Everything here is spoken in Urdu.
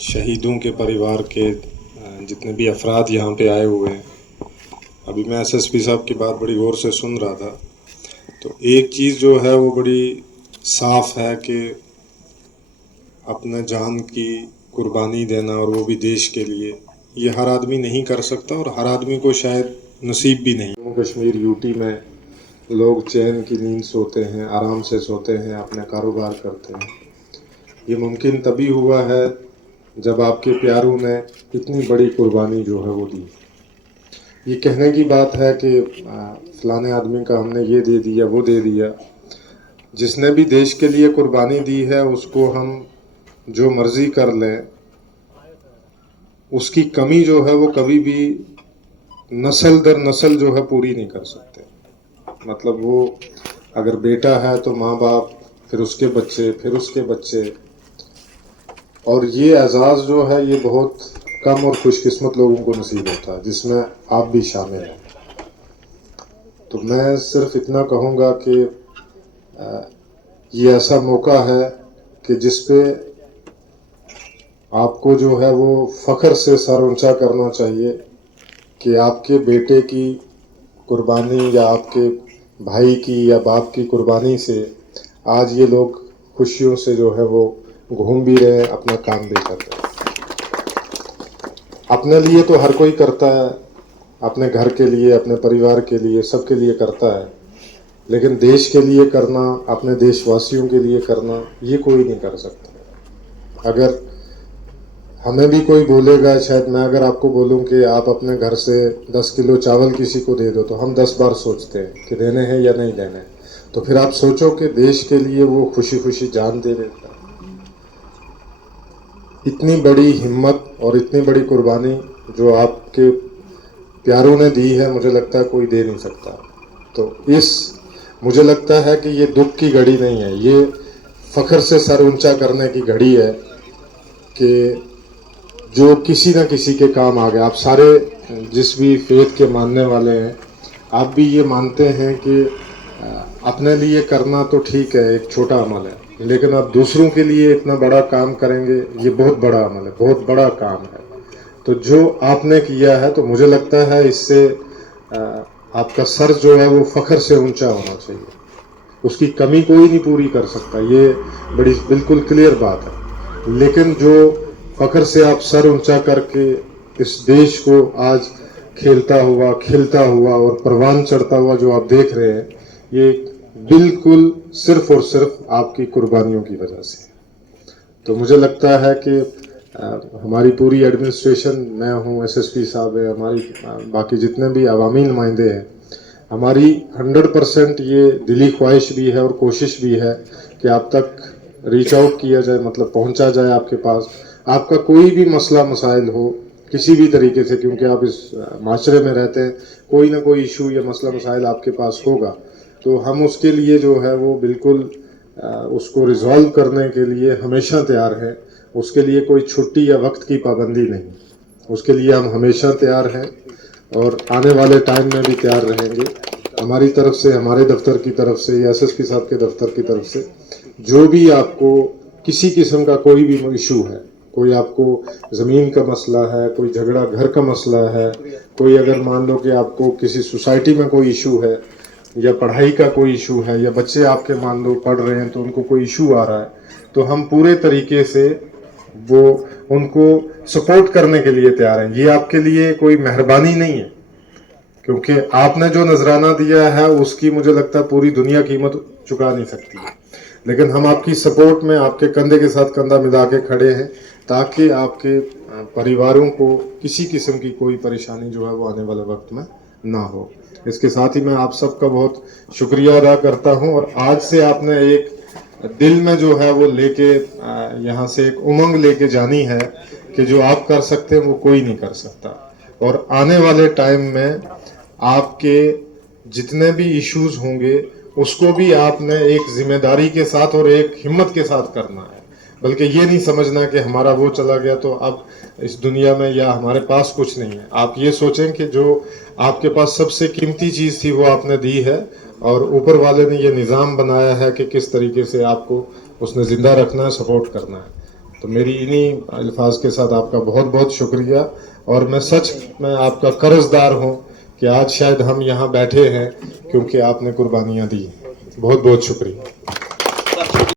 شہیدوں کے پریوار کے جتنے بھی افراد یہاں پہ آئے ہوئے ہیں. ابھی میں ایس ایس پی صاحب کی بات بڑی غور سے سن رہا تھا، تو ایک چیز جو ہے وہ بڑی صاف ہے کہ اپنے جان کی قربانی دینا، اور وہ بھی دیش کے لیے، یہ ہر آدمی نہیں کر سکتا، اور ہر آدمی کو شاید نصیب بھی نہیں. جموں کشمیر یو ٹی میں لوگ چین کی نیند سوتے ہیں، آرام سے سوتے ہیں، اپنے کاروبار کرتے ہیں. یہ ممکن تبھی ہوا ہے جب آپ کے پیاروں نے اتنی بڑی قربانی جو ہے وہ دی. یہ کہنے کی بات ہے کہ فلانے آدمی کا ہم نے یہ دے دیا، وہ دے دیا. جس نے بھی دیش کے لیے قربانی دی ہے اس کو ہم جو مرضی کر لیں، اس کی کمی جو ہے وہ کبھی بھی نسل در نسل جو ہے پوری نہیں کر سکتے. مطلب وہ اگر بیٹا ہے تو ماں باپ، پھر اس کے بچے، پھر اس کے بچے. اور یہ اعزاز جو ہے یہ بہت کم اور خوش قسمت لوگوں کو نصیب ہوتا ہے، جس میں آپ بھی شامل ہیں. تو میں صرف اتنا کہوں گا کہ یہ ایسا موقع ہے کہ جس پہ آپ کو جو ہے وہ فخر سے سر اونچا کرنا چاہیے کہ آپ کے بیٹے کی قربانی یا آپ کے بھائی کی یا باپ کی قربانی سے آج یہ لوگ خوشیوں سے جو ہے وہ گھوم بھی رہے ہیں، اپنا کام بھی کر رہے ہیں. اپنے لیے تو ہر کوئی کرتا ہے، اپنے گھر کے لیے، اپنے پریوار کے لیے، سب کے لیے کرتا ہے، لیکن دیش کے لیے کرنا، اپنے دیش واسیوں کے لیے کرنا، یہ کوئی نہیں کر سکتا. اگر ہمیں بھی کوئی بولے گا، شاید میں اگر آپ کو بولوں کہ آپ اپنے گھر سے 10 کلو چاول کسی کو دے دو، تو ہم 10 بار سوچتے ہیں کہ دینے ہیں یا نہیں دینے. تو پھر آپ سوچو کہ دیش کے لیے وہ خوشی خوشی جان دے دیتا. اتنی بڑی ہمت اور اتنی بڑی قربانی جو آپ کے پیاروں نے دی ہے، مجھے لگتا ہے کوئی دے نہیں سکتا. تو مجھے لگتا ہے کہ یہ دکھ کی گھڑی نہیں ہے، یہ فخر سے سر اونچا کرنے کی گھڑی ہے کہ جو کسی نہ کسی کے کام آ گئے. آپ سارے جس بھی فیتھ کے ماننے والے ہیں، آپ بھی یہ مانتے ہیں کہ اپنے لیے کرنا تو ٹھیک ہے، ایک چھوٹا عمل ہے، لیکن آپ دوسروں کے لیے اتنا بڑا کام کریں گے، یہ بہت بڑا عمل ہے، بہت بڑا کام ہے. تو جو آپ نے کیا ہے، تو مجھے لگتا ہے اس سے آپ کا سر جو ہے وہ فخر سے اونچا ہونا چاہیے. اس کی کمی کوئی نہیں پوری کر سکتا، یہ بڑی بالکل کلیئر بات ہے. لیکن جو فخر سے آپ سر اونچا کر کے اس دیش کو آج کھیلتا ہوا، کھلتا ہوا اور پروان چڑھتا ہوا جو آپ دیکھ رہے ہیں، یہ بالکل صرف اور صرف آپ کی قربانیوں کی وجہ سے. تو مجھے لگتا ہے کہ ہماری پوری ایڈمنسٹریشن، میں ہوں، ایس ایس پی صاحب ہے، ہماری باقی جتنے بھی عوامی نمائندے ہیں، ہماری 100% یہ دلی خواہش بھی ہے اور کوشش بھی ہے کہ آپ تک ریچ آؤٹ کیا جائے، مطلب پہنچا جائے آپ کے پاس. آپ کا کوئی بھی مسئلہ مسائل ہو کسی بھی طریقے سے، کیونکہ آپ اس معاشرے میں رہتے ہیں، کوئی نہ کوئی ایشو یا مسئلہ مسائل آپ کے پاس ہوگا. تو ہم اس کے لیے جو ہے وہ بالکل اس کو ریزالو کرنے کے لیے ہمیشہ تیار ہیں. اس کے لیے کوئی چھٹی یا وقت کی پابندی نہیں، اس کے لیے ہم ہمیشہ تیار ہیں اور آنے والے ٹائم میں بھی تیار رہیں گے. ہماری طرف سے، ہمارے دفتر کی طرف سے یا ایس ایس پی صاحب کے دفتر کی طرف سے جو بھی آپ کو کسی قسم کا کوئی بھی ایشو ہے، کوئی آپ کو زمین کا مسئلہ ہے، کوئی جھگڑا گھر کا مسئلہ ہے، کوئی اگر مان لو کہ آپ کو کسی سوسائٹی میں کوئی ایشو ہے، یا پڑھائی کا کوئی ایشو ہے، یا بچے آپ کے مان لو پڑھ رہے ہیں تو ان کو کوئی ایشو آ رہا ہے، تو ہم پورے طریقے سے وہ ان کو سپورٹ کرنے کے لیے تیار ہیں. یہ آپ کے لیے کوئی مہربانی نہیں ہے، کیونکہ آپ نے جو نذرانہ دیا ہے اس کی مجھے لگتا ہے پوری دنیا قیمت چکا نہیں سکتی ہے. لیکن ہم آپ کی سپورٹ میں آپ کے کندھے کے ساتھ کندھا ملا کے کھڑے ہیں تاکہ آپ کے پریواروں کو کسی قسم کی کوئی پریشانی جو ہے وہ آنے والے وقت میں نہ ہو. اس کے ساتھ ہی میں آپ سب کا بہت شکریہ ادا کرتا ہوں. اور آج سے آپ نے ایک دل میں جو ہے وہ لے کے یہاں سے ایک امنگ لے کے جانی ہے کہ جو آپ کر سکتے ہیں وہ کوئی نہیں کر سکتا. اور آنے والے ٹائم میں آپ کے جتنے بھی ایشوز ہوں گے اس کو بھی آپ نے ایک ذمہ داری کے ساتھ اور ایک ہمت کے ساتھ کرنا ہے، بلکہ یہ نہیں سمجھنا کہ ہمارا وہ چلا گیا تو اب اس دنیا میں یا ہمارے پاس کچھ نہیں ہے. آپ یہ سوچیں کہ جو آپ کے پاس سب سے قیمتی چیز تھی وہ آپ نے دی ہے، اور اوپر والے نے یہ نظام بنایا ہے کہ کس طریقے سے آپ کو اس نے زندہ رکھنا ہے، سپورٹ کرنا ہے. تو میری انہی الفاظ کے ساتھ آپ کا بہت بہت شکریہ، اور میں سچ میں آپ کا قرضدار ہوں کہ آج شاید ہم یہاں بیٹھے ہیں کیونکہ آپ نے قربانیاں دی. بہت بہت شکریہ.